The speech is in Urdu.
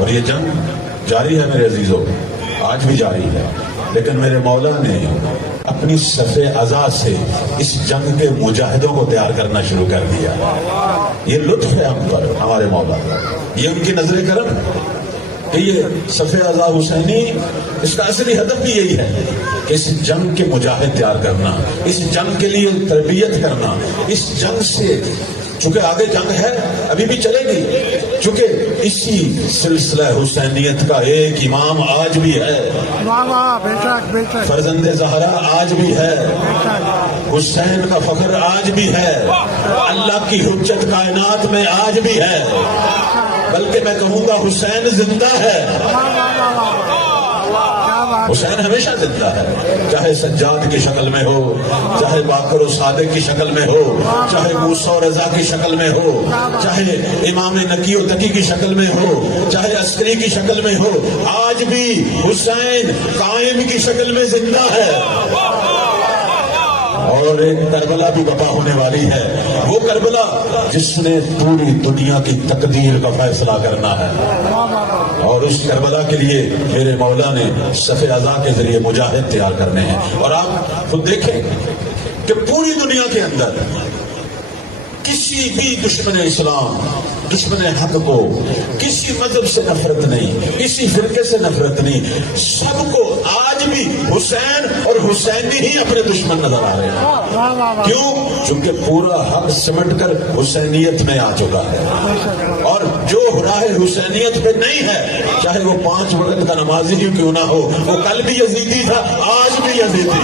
اور یہ جنگ جاری ہے میرے عزیزوں، آج بھی جاری ہے، لیکن میرے مولا نے اپنی صف ازا سے اس جنگ کے مجاہدوں کو تیار کرنا شروع کر دیا۔ یہ لطف ہے ہم پر ہمارے مولا کا، یہ ان کی نظر کرم کہ یہ صف ازا حسینی، اس کا اصلی ہدف بھی یہی ہے کہ اس جنگ کے مجاہد تیار کرنا، اس جنگ کے لیے تربیت کرنا، اس جنگ سے چونکہ آگے جنگ ہے ابھی بھی چلے گی، چونکہ اسی سلسلہ حسینیت کا ایک امام آج بھی ہے، فرزند زہرا آج بھی ہے، حسین کا فخر آج بھی ہے، اللہ کی حجت کائنات میں آج بھی ہے، بلکہ میں کہوں گا حسین زندہ ہے، حسین ہمیشہ زندہ ہے، چاہے سجاد کی شکل میں ہو، چاہے باقر و صادق کی شکل میں ہو، چاہے موسیٰ و رضا کی شکل میں ہو، چاہے امام نقی و تقی کی شکل میں ہو، چاہے عسکری کی شکل میں ہو، آج بھی حسین قائم کی شکل میں زندہ ہے۔ اور ایک کربلا بھی بپا ہونے والی ہے، وہ کربلا جس نے پوری دنیا کی تقدیر کا فیصلہ کرنا ہے، اور اس کربلا کے لیے میرے مولا نے صف ازا کے ذریعے مجاہد تیار کرنے ہیں۔ اور آپ خود دیکھیں کہ پوری دنیا کے اندر کسی بھی دشمن اسلام، دشمن حق کو کسی مذہب سے نفرت نہیں، کسی فرقے سے نفرت نہیں، سب کو آج بھی حسین اور حسینی ہی اپنے دشمن نظر آ رہے ہیں۔ کیوں؟ چونکہ پورا حق سمٹ کر حسینیت میں آ چکا ہے، اور جو راہ حسینیت پہ نہیں ہے، چاہے وہ 5 وقت کا نمازی ہی کیوں نہ ہو، وہ کل بھی یزیدی تھا، آج بھی یزیدی۔